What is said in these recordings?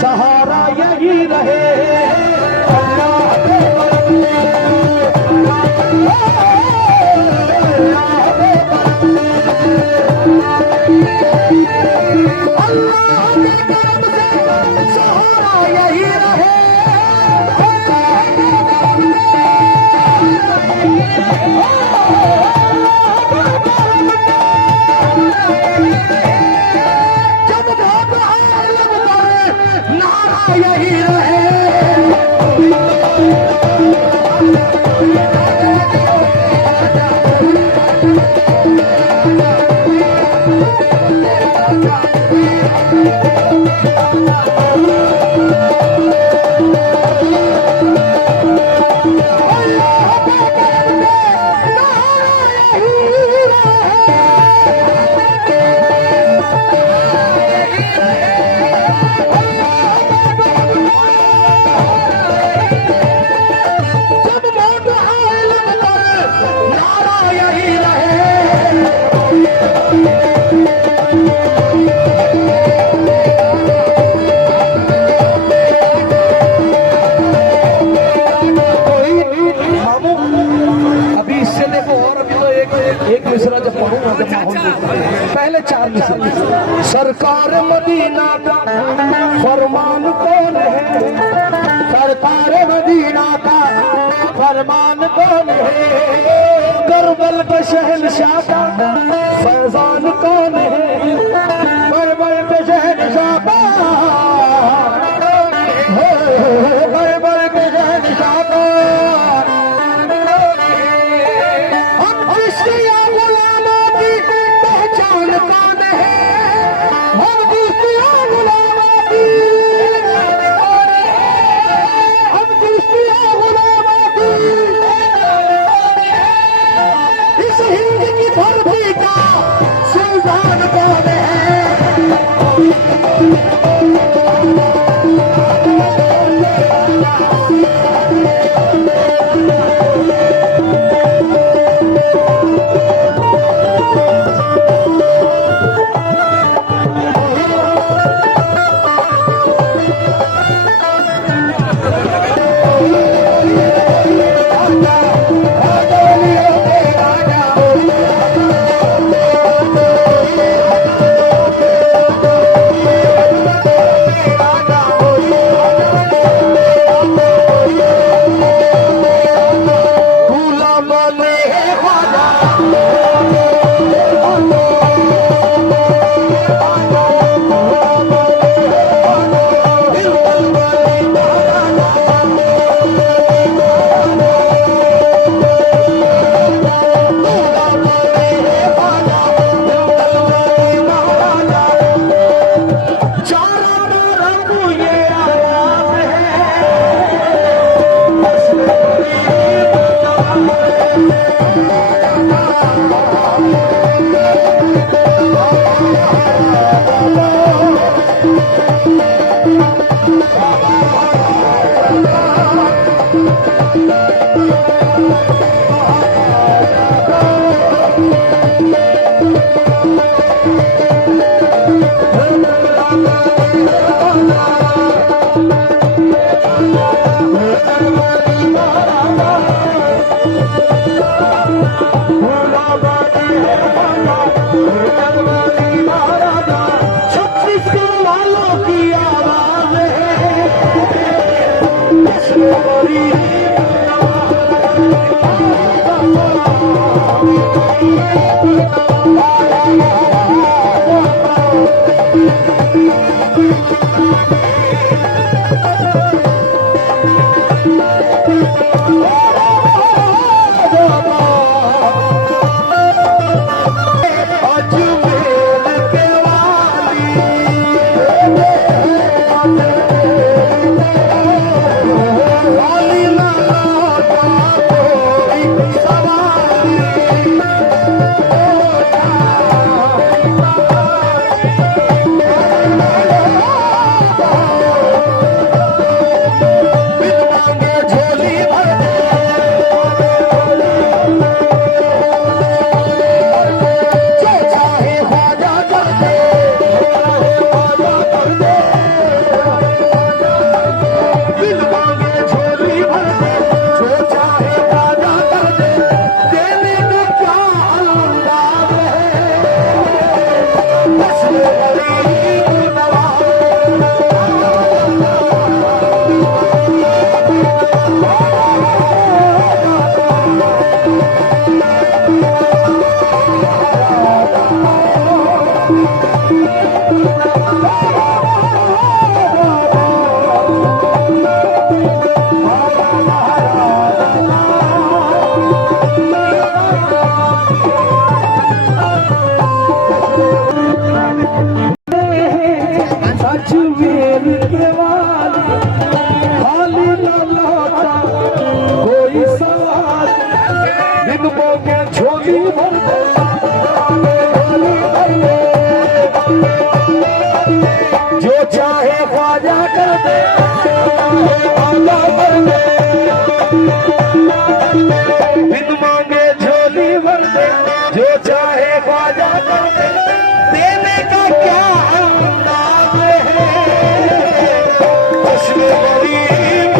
सहारा यही रहे। पहले 4 मिसरा। सरकार मदीना का फरमान कौन है? सरकार मदीना का फरमान कौन है? करबल के शहंशाह का फैजान कौन है? करबल के शहंशाह का करबल के शहंशाह का कौन है? हम दूसरा गुलामों की, हम दूसरा गुलामों की, इस हिंद की धरती का सुल्तान कौन है? मेरी केवाली खाली न लौटा कोई सवाल बिन मोगे झोली भर दे जो चाहे ख्वाजा कर दे ख्वाजा कर दे बिन मांगे झोली भर दे जो चाहे ख्वाजा कर दे देने का क्या अंदाज है उसमें गरीब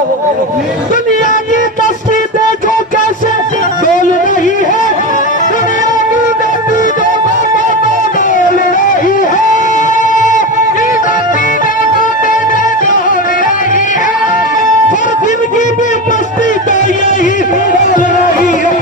दुनिया की तस्वीर देखो कैसे डोल रही है दुनिया की तस्वीर देखो कैसे डोल रही है हर दिन की भी मस्ती तो यही डोल रही है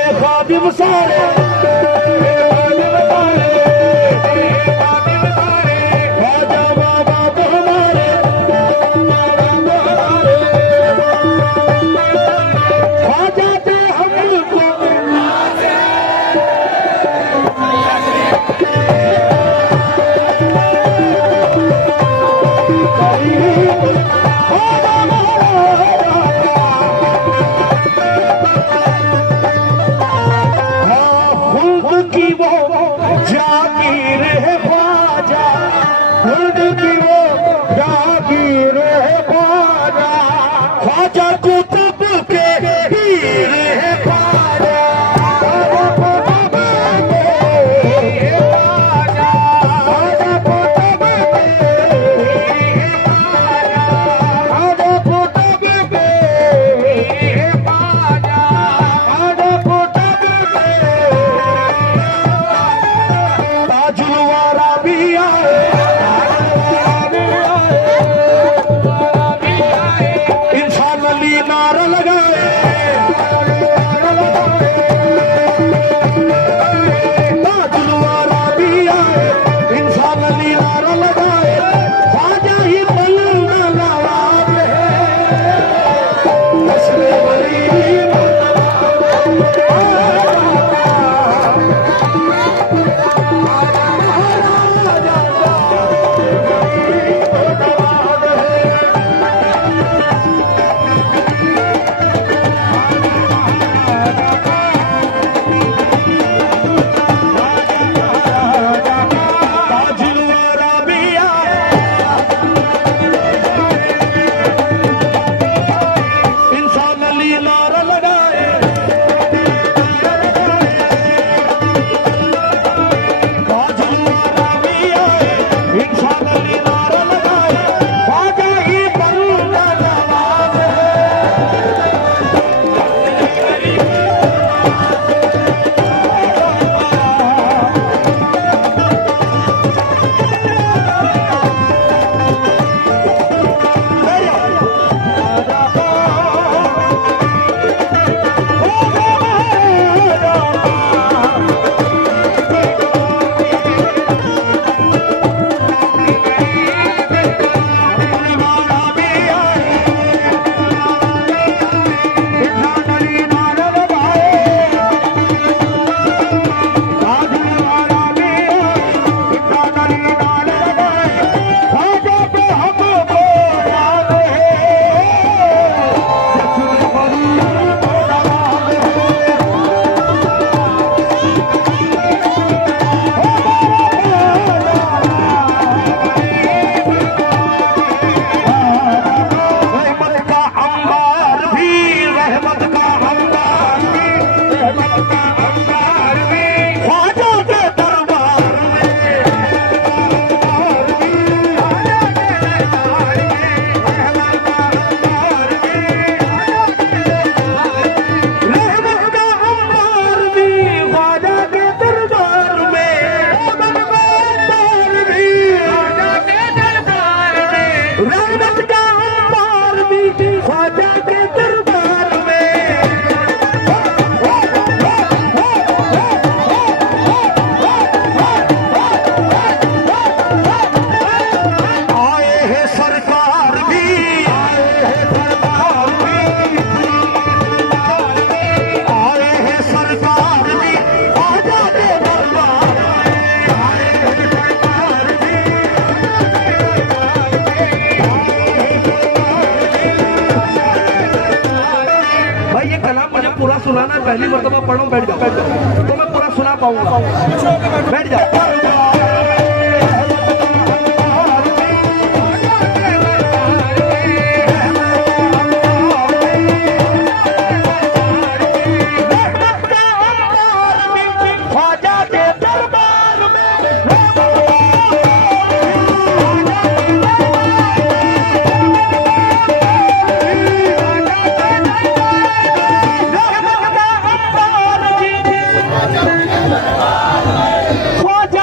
थे खादिम सारे ख्वाजा बाबा तो हमारे ख्वाजा थे हमको खुद की वो जागीर है ख्वाजा खुद की वो जागीर है ख्वाजा ख्वाजा कुतुब के पीर है ख्वाजा सुनाना पहली मर्तबा पढ़ बैठ जाओ तो मैं पूरा सुना पाऊंगा। बैठ जाओ। ख्वाजा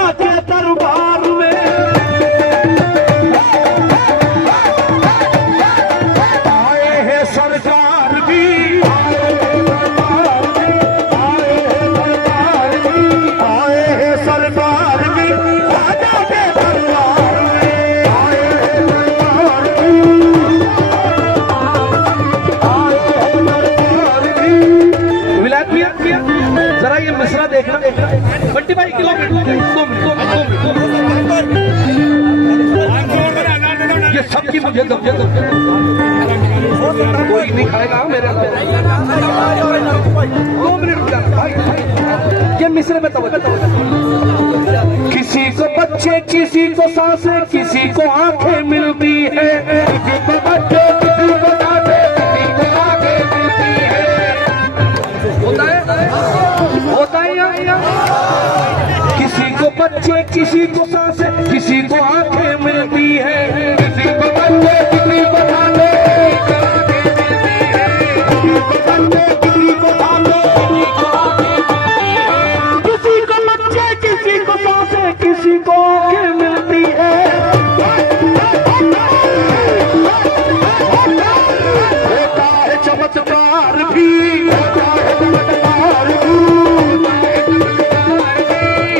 जरा ये मिश्रा देखना बंटी भाई, किलोमीटर ये सबकी मुझे कोई नहीं खाएगा मेरे 2 मिनट रुक जाना भाई। ये मिश्रे में किसी को बच्चे, किसी को सांसें, किसी को आंखें मिलती है, किसी को बच्चे, किसी को सांसें, किसी को आंखें मिलती है। होता है यहाँ किसी को बच्चे, किसी को सांसें, किसी को आंखें मिलती है, किसी को बच्चे, किसी को सांसें, किसी को बच्चे, किसी को सांसें, किसी को बच्चे, किसी को सांसें, किसी को आंखें मिलती है। होता है चमत्कार भी, होता है चमत्कार भी,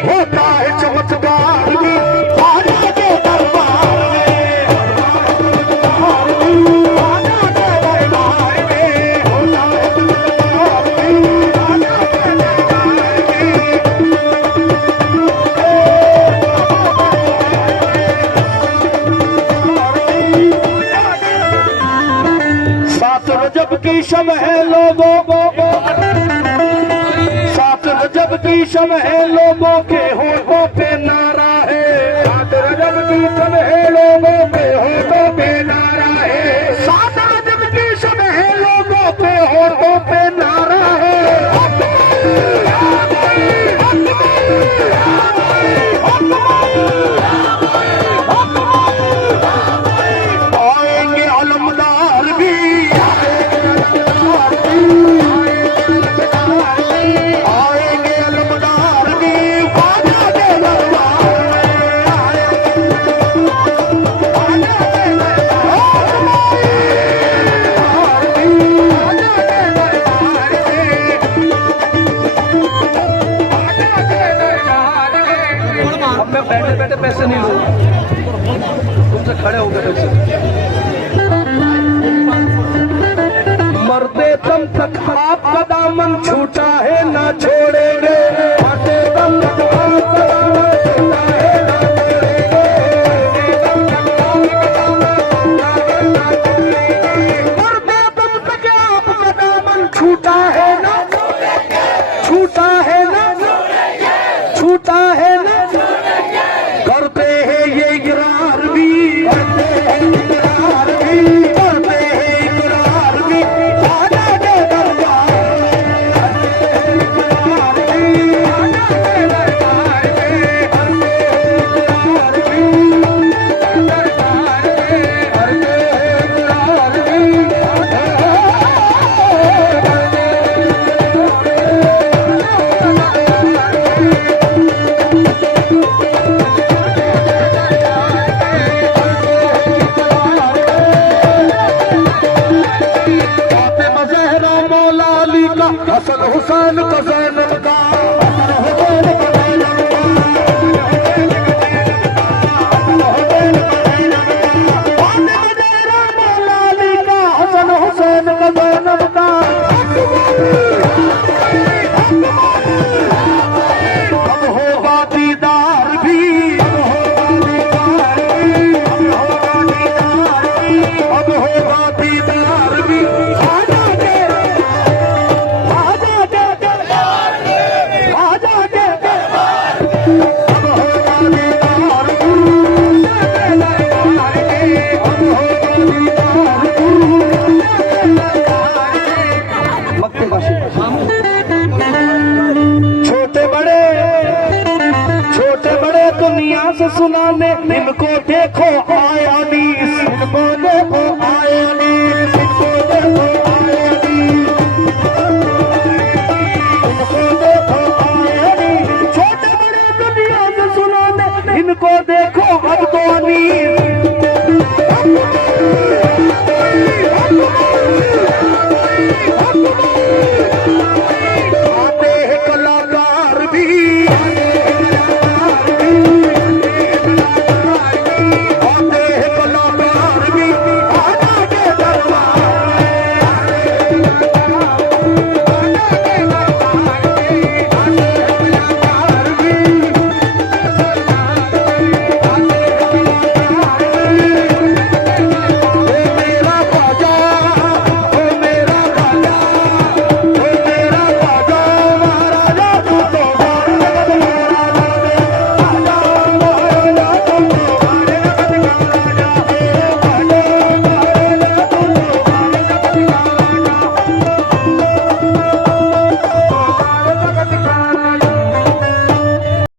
होता है चमत्कार भी राजा के दरबार में, राजा के दरबार में, होता है चमत्कार भी राजा के दरबार में। सात रजब की शब है लोगों, सात रजब की शब है लोगों के होठों पे नारा है, सात रजब की शब है लोगों के होठों पे नारा है, सात रजब की शब है लोगों के होठों पे नारा है। आएंगे अलमदार भी, आएंगे अलमदार भी राजा के दरबार में, अब मैं बैठे बैठे पैसे नहीं लूंगा, तुमसे खड़े होकर पैसे। मरते दम तक आपका दामन छूटा है ना छोड़ेंगे, मरते दम तक आपका दामन छूटा है ना छोड़ेंगे, मरते दम तक आपका दामन छूटा है ना, छूटा है ना, छूटा है ना। करते हैं ये इकरार भी, करते हैं इकरार भी, करते हैं इकरार भी राजा के दरबार में, करते हैं इकरार भी राजा के दरबार में, करते हैं इकरार भी दरबार में, करते हैं इकरार भी हसन हुसैन का ज़ैनब का, हसन हुसैन का ज़ैनब का, हसन हुसैन का ज़ैनब का, फातिमा ज़हरा मौला अली का, हसन हुसैन का ज़ैनब का। अब होगा दीदार भी, अब होगा दीदार भी, अब होगा दीदार भी, अब होगा दीदार भी राजा के छोटे बड़े दुनिया से सुनाने, इनको देखो आया नी